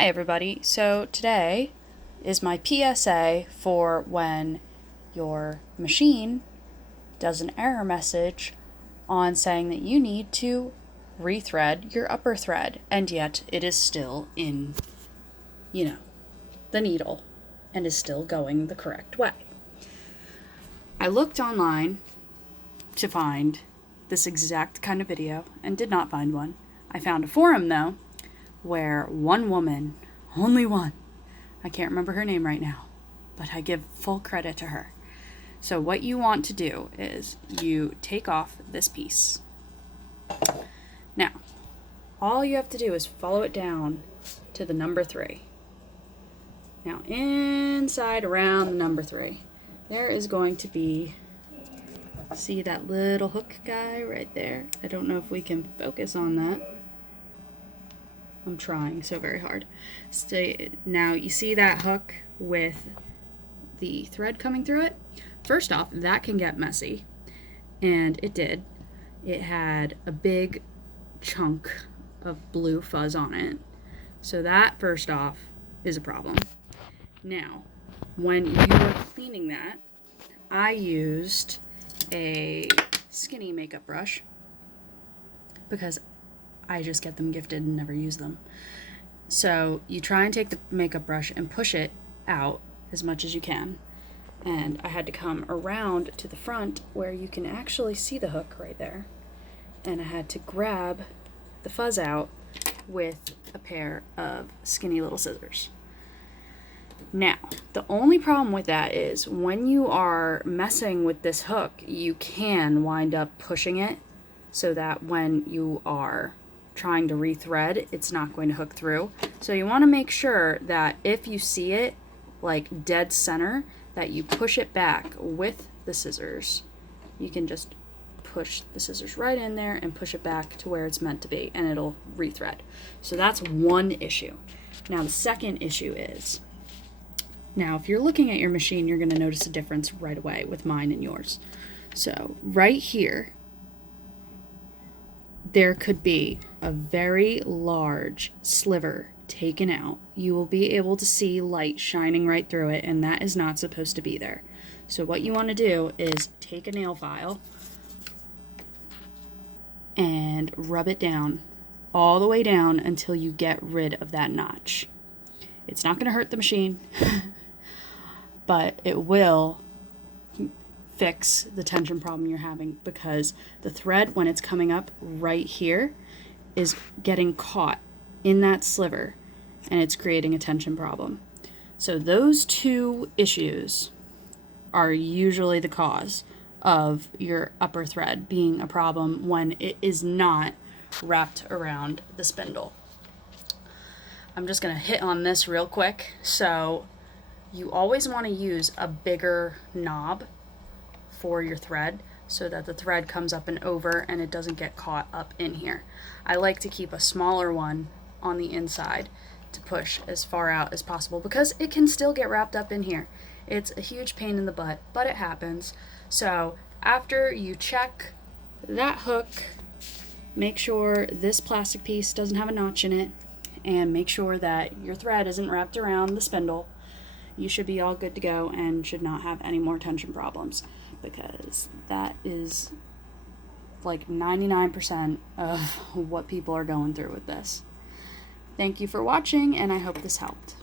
Hi everybody, so today is my PSA for when your machine does an error message on saying that you need to rethread your upper thread, and yet it is still in, the needle and is still going the correct way. I looked online to find this exact kind of video and did not find one. I found a forum though, where one woman, only one, I can't remember her name right now, but I give full credit to her. So what you want to do is you take off this piece. Now, all you have to do is follow it down to the number 3. Now, inside around the number 3, there is going to be, see that little hook guy right there? I don't know if we can focus on that. I'm trying so very hard. Now you see that hook with the thread coming through it? First off, that can get messy, and it did. It had a big chunk of blue fuzz on it. So that, first off, is a problem. Now, when you are cleaning that, I used a skinny makeup brush because I just get them gifted and never use them. So you try and take the makeup brush and push it out as much as you can. And I had to come around to the front where you can actually see the hook right there. And I had to grab the fuzz out with a pair of skinny little scissors. Now, the only problem with that is when you are messing with this hook, you can wind up pushing it so that when you are trying to rethread, it's not going to hook through. So you want to make sure that if you see it like dead center, that you push it back with the scissors. You can just push the scissors right in there and push it back to where it's meant to be, and it'll rethread. So that's one issue. Now the second issue is, now if you're looking at your machine, you're going to notice a difference right away with mine and yours. So right here, there could be a very large sliver taken out. You will be able to see light shining right through it, and that is not supposed to be there. So what you want to do is take a nail file and rub it down all the way down until you get rid of that notch. It's not going to hurt the machine, but it will fix the tension problem you're having, because the thread, when it's coming up right here, is getting caught in that sliver and it's creating a tension problem. So those two issues are usually the cause of your upper thread being a problem when it is not wrapped around the spindle. I'm just going to hit on this real quick. So you always want to use a bigger knob for your thread so that the thread comes up and over and it doesn't get caught up in here. I like to keep a smaller one on the inside to push as far out as possible because it can still get wrapped up in here. It's a huge pain in the butt, but it happens. So after you check that hook, make sure this plastic piece doesn't have a notch in it, and make sure that your thread isn't wrapped around the spindle. You should be all good to go and should not have any more tension problems, because that is like 99% of what people are going through with this. Thank you for watching, and I hope this helped.